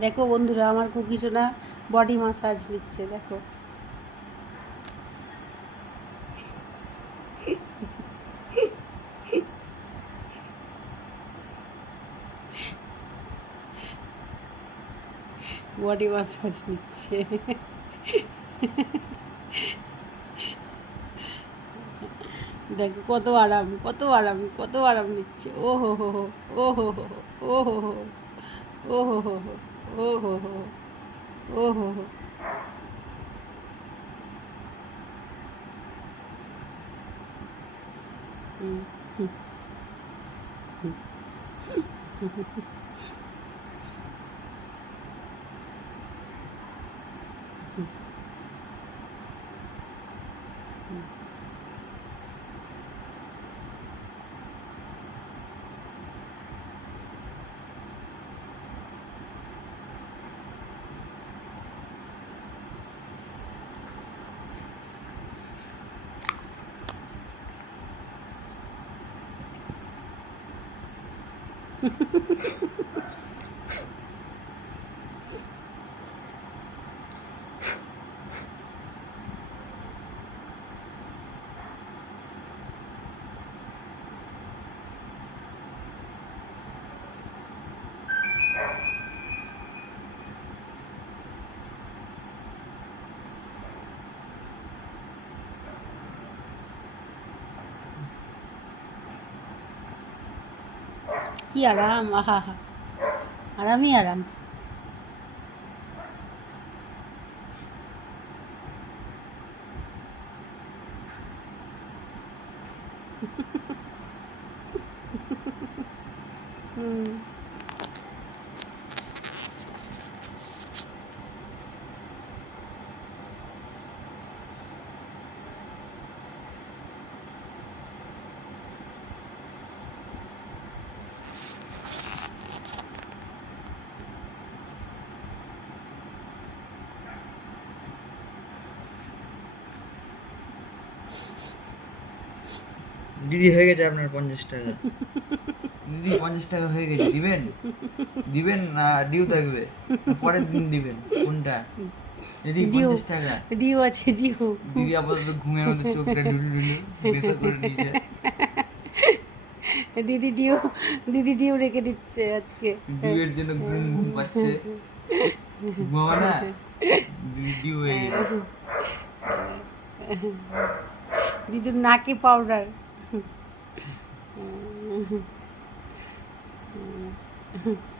দেখো বন্ধুরা, আমার কুকি সোনা বডি মাসাজ নিচ্ছে, দেখো। বডি মাসাজ নিচ্ছে। দেখো কত আরাম, কত আরাম, কত আরাম নিচ্ছে। ও হো হো হো, ও হো হো, ও হো হো, ও হো হো, ও হো হো, ও হো হো। হুম হুম হুম হুম হুম। কি আরাম, আহা হা, আরামই আরাম। হুম। দিদি হয়ে গেছে আপনার 50 টাকা। দিদি 50 টাকা হয়ে গেছে, দিবেন? দিবেন না ডিউ থাকবে? না পরের দিন দিবেন? কোনটা? দিদি ডিউ, 50 টাকা। ডিউ আছে, ডিউ। দিদি আপাতত ঘুমের মধ্যে চোখটা ঢুলু ঢুলু নেশা করে নিয়েছে। দিদি ডিউ, দিদি ডিউ রেখে দিচ্ছে আজকে। ডিউয়ের জন্য ঘুম ঘুম পাচ্ছে, ঘুমাবো না। দিদি ডিউ হয়ে গেছে। দিদির নাকে পাউডার।